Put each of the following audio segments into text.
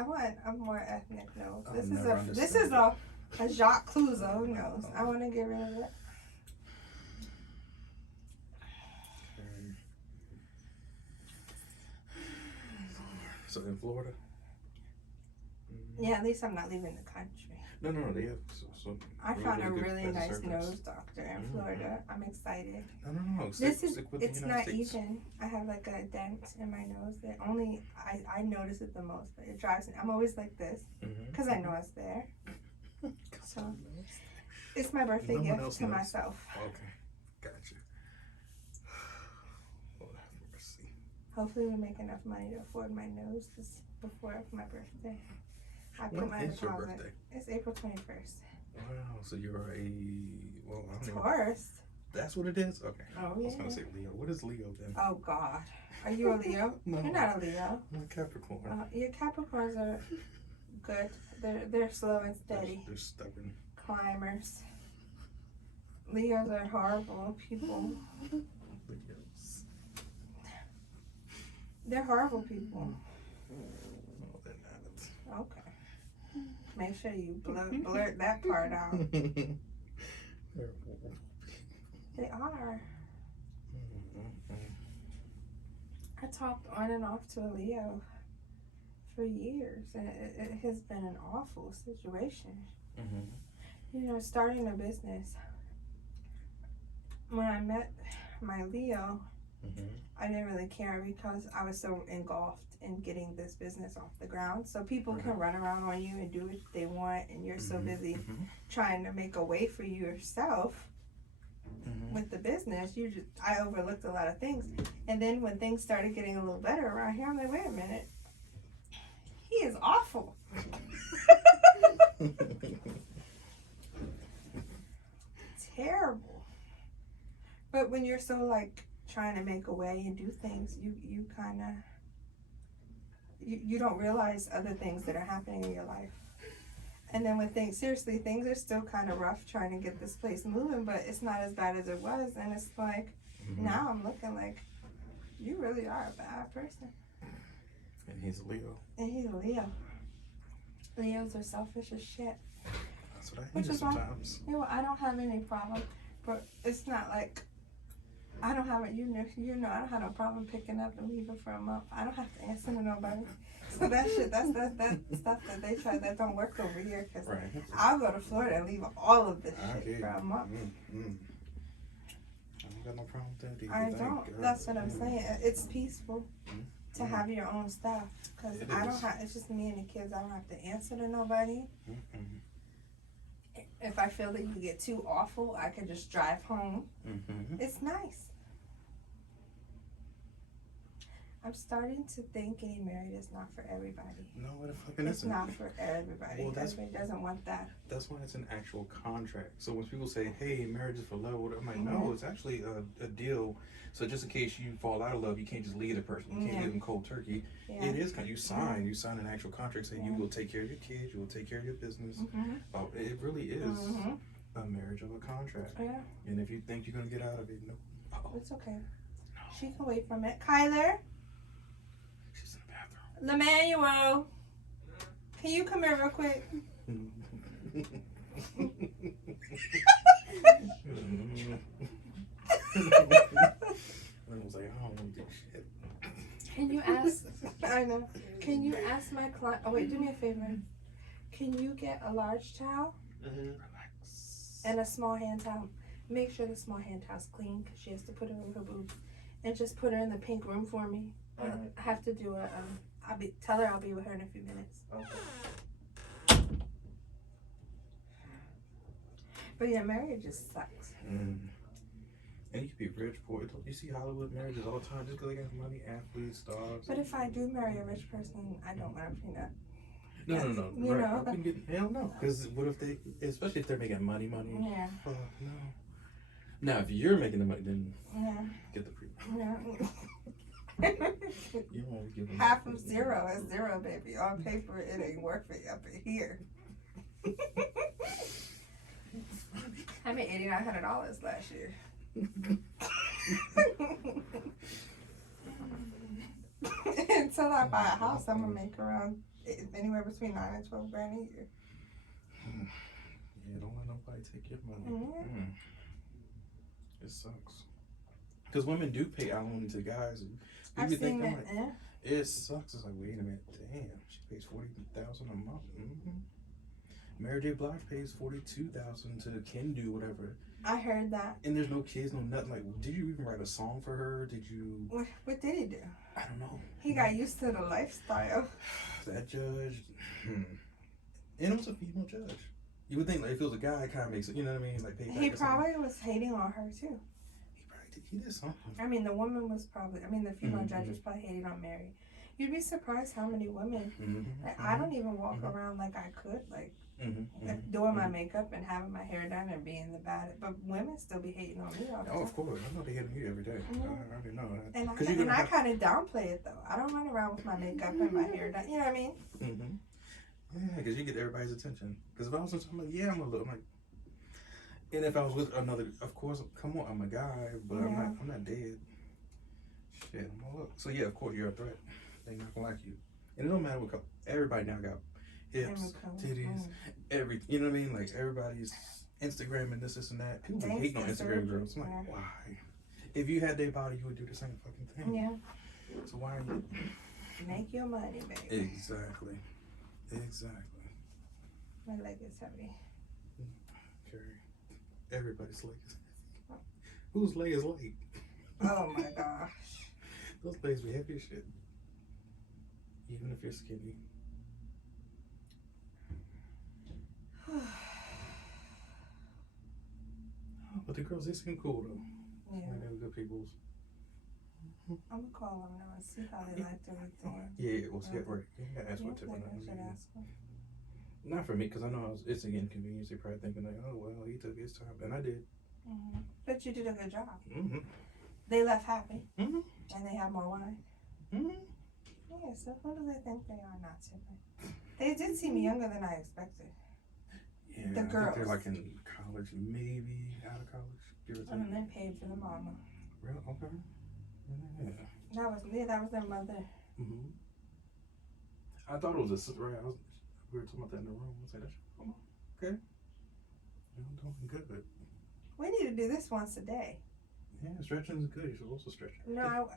I want a more ethnic nose. This is a Jacques Clouseau nose. I want to get rid of it. So in Florida? Yeah, at least I'm not leaving the country. No, they have. I found a really nice nose doctor in Florida. I'm excited. No. It's not even. I have like a dent in my nose that only I notice it the most, but it drives me. I'm always like this because I know it's there. So it's my birthday gift to myself. Okay, gotcha. Lord have mercy. Hopefully we make enough money to afford my nose before my birthday. When is your birthday? It's April 21st. Wow, so you're a Taurus. That's what it is? Okay. Oh, yeah. I was going to say Leo. What is Leo then? Oh, God. Are you a Leo? No. You're not a Leo. I'm a Capricorn. Your Capricorns are good. They're slow and steady. They're stubborn. Climbers. Leos are horrible people. Leos. They're horrible people. No, they're not. Okay. Make sure you blurt that part out. They are. I talked on and off to a Leo for years, and it has been an awful situation. You know, starting a business. When I met my Leo, I didn't really care because I was so engulfed in getting this business off the ground. So people can run around on you and do what they want, and you're so busy trying to make a way for yourself with the business. I overlooked a lot of things. And then when things started getting a little better around here, I'm like, wait a minute. He is awful. Terrible. But when you're so like trying to make a way and do things, you kind of you don't realize other things that are happening in your life. And then when things are still kind of rough trying to get this place moving, but it's not as bad as it was. And it's like, now I'm looking like, you really are a bad person. And he's a Leo. Leos are selfish as shit. That's what I hear sometimes. You know, I don't have any problem, but it's not like, I don't have it. You know, I don't have no problem picking up and leaving for a month. I don't have to answer to nobody. So that's stuff that they try that don't work over here. Cause I'll go to Florida and leave all of this shit for a month. I don't got no problem with that. I don't. That's what I'm saying. It's peaceful to have your own stuff because it's just me and the kids. I don't have to answer to nobody. If I feel that you get too awful, I can just drive home. It's nice. I'm starting to think getting married is not for everybody. No, what the fuck isn't? It's not for everybody. Well, everybody doesn't want that. That's why it's an actual contract. So when people say, hey, marriage is for love, I'm like, no, it's actually a deal. So just in case you fall out of love, you can't just leave the person. You can't leave them cold turkey. It is kind of, you sign an actual contract saying you will take care of your kids, you will take care of your business. It really is a marriage of a contract. Yeah. And if you think you're going to get out of it, no. It's okay. No. She can wait for a minute. Kyler? She's in the bathroom. Lemanuel, can you come here real quick? I was like, I don't want to do shit. Can you ask? I know. Can you ask my client? Oh wait, do me a favor. Can you get a large towel? Relax. And a small hand towel. Make sure the small hand towel's clean because she has to put it in her boobs. And just put her in the pink room for me. I have to do tell her I'll be with her in a few minutes. Okay. But yeah, marriage just sucks. And you can be rich, poor. You see Hollywood marriages all the time just because they got money, athletes, stars. But if I do marry a rich person, I don't want a prenup. No. You right. know? I wouldn't get, hell no. Because what if they, especially if they're making money. Yeah. Oh, no. Now, if you're making the money, then get the prenup. Yeah. You won't give them half of zero is zero, baby. On paper, it ain't worth it up in here. I made $8,900 last year. Until I buy a house, I'm gonna make around anywhere between 9 and 12 grand a year. Yeah, don't let nobody take your money. It sucks. Because women do pay alimony to guys. I've seen that. It sucks. It's like, wait a minute, damn, she pays $40,000 a month. Mary J. Blige pays $42,000 to Ken do whatever. I heard that. And there's no kids, no nothing. Like, did you even write a song for her? Did you? What did he do? I don't know. He got used to the lifestyle. That judge, and it was a female judge. You would think like if it was a guy, it kind of makes it. You know what I mean? Like he probably was hating on her too. He did something. I mean, the woman was probably. I mean, the female judge was probably hating on Mary. You'd be surprised how many women. Like, I don't even walk around like I could, like doing my makeup and having my hair done and being the bad. But women still be hating on me all the time. Oh, of course. I know they hate on you every day. I already know that. And I kind of downplay it though. I don't run around with my makeup and my hair done. You know what I mean? Yeah, because you get everybody's attention. Because if I was with somebody, yeah, I'm like. And if I was with another, of course, come on, I'm a guy, but I'm not dead. Shit, I'm all up. So yeah, of course, you're a threat. They're not gonna like you. And it don't matter what color. Everybody now got hips, titties, everything. You know what I mean? Like everybody's Instagram and this and that. People be hating on Instagram girls. I'm like, why? If you had their body, you would do the same fucking thing. Yeah. So why are you? Make your money, baby. Exactly. My leg is heavy. Carrie. Everybody's leg is heavy. Whose leg is light? Oh my gosh. Those legs be heavy as shit. Even if you're skinny. But the girls, they seem cool though. Yeah. They're good peoples. I'm gonna call them now and see how they liked everything. Yeah, we'll see it right. Yeah, ask for a tip on that. Not for me, because I know it's an inconvenience. They're probably thinking like, oh well, he took his time, and I did. But you did a good job. They left happy, and they had more wine. Yeah, so who do they think they are? Not super. They did seem younger than I expected. Yeah, the girls. I think they're like in college, maybe out of college. Give or take. And they paid for the mama. Really? Okay. Yeah. That was their mother. I thought it was a sister. Right? We were talking about that in the room. I was like, that's okay. I'm doing good. We need to do this once a day. Yeah, stretching is good. You're supposed to stretch. No,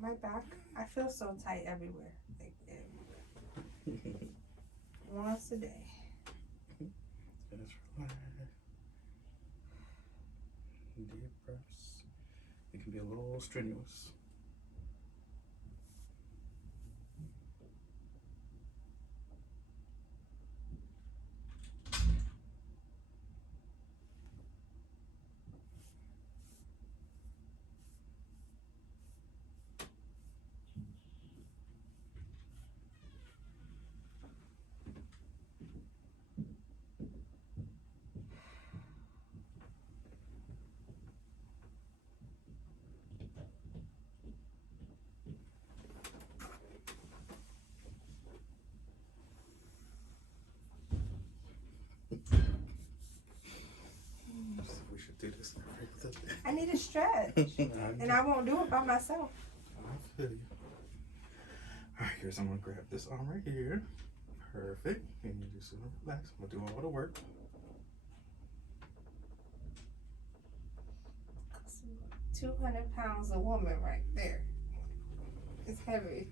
my back, I feel so tight everywhere. Like everywhere. Once a day. Just relax. Deep breaths. It can be a little strenuous. We should do this. I need a stretch. And I won't do it by myself. I feel you. Alright, here's I'm gonna grab this arm right here. Perfect. And you just relax. I'm gonna do all the work. 200 pounds a woman right there. It's heavy.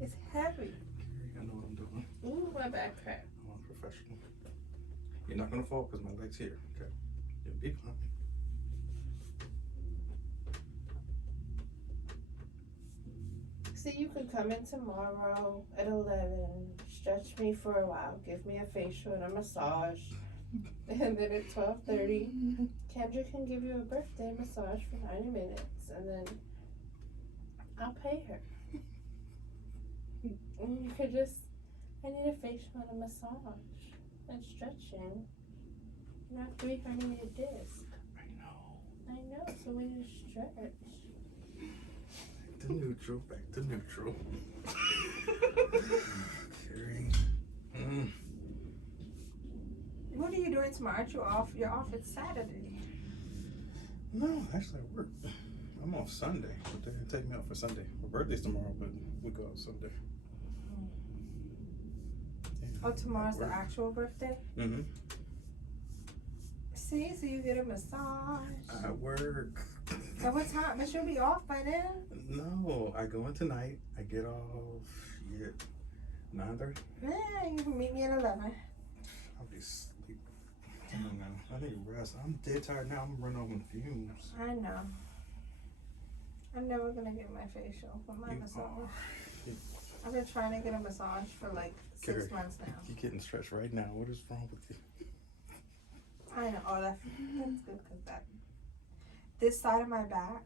It's heavy. I know what I'm doing. Ooh, my backpack. I'm a professional. You're not gonna fall because my leg's here. Okay. You'll be fine. See, you could come in tomorrow at 11, stretch me for a while, give me a facial and a massage. And then at 12:30, Kendra can give you a birthday massage for 90 minutes, and then I'll pay her. And you could just, I need a facial and a massage and stretching. You have 3 herniated discs. I know, so we need to stretch. Back to neutral, back to neutral. Carrie. What are you doing tomorrow? Aren't you off? You're off. It's Saturday. No, actually I work. I'm off Sunday, but they're gonna take me out for Sunday. My birthday's tomorrow, but we go out Sunday. Oh, tomorrow's the actual birthday? Mm-hmm. See, so you get a massage. I work. At what time? But you'll be off by then? No, I go in tonight. I get off, 9:30. Yeah, you can meet me at 11. I'll be sleeping. I don't know. I need rest. I'm dead tired now. I'm running on fumes. I know. I'm never gonna get my facial for my massage. I've been trying to get a massage for like 6 months now. You're getting stretched right now. What is wrong with you? I know. Oh, that's good because this side of my back,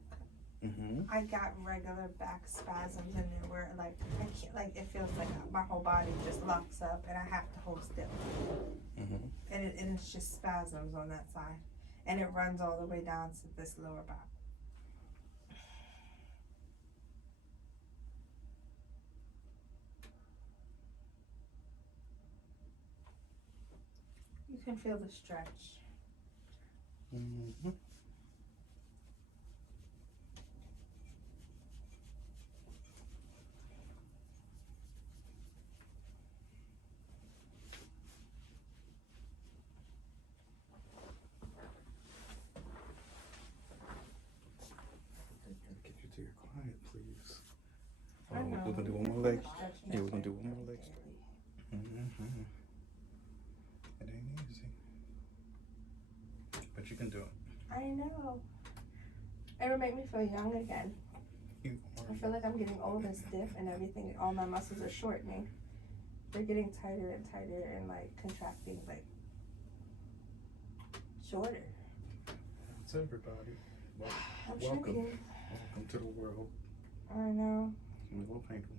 I got regular back spasms in there where like I can't, like it feels like my whole body just locks up and I have to hold still. And it's just spasms on that side, and it runs all the way down to this lower back. You can feel the stretch. Get you to your client, please. I know. We're gonna do one more leg. Yeah, we're gonna do one more leg straight. It ain't easy, but you can do it. I know. It would make me feel young again. I feel like I'm getting old and stiff and everything. All my muscles are shortening. They're getting tighter and tighter and like contracting like shorter. That's everybody. I'm Welcome. shaking. Welcome to the world. I know. It's a little painful.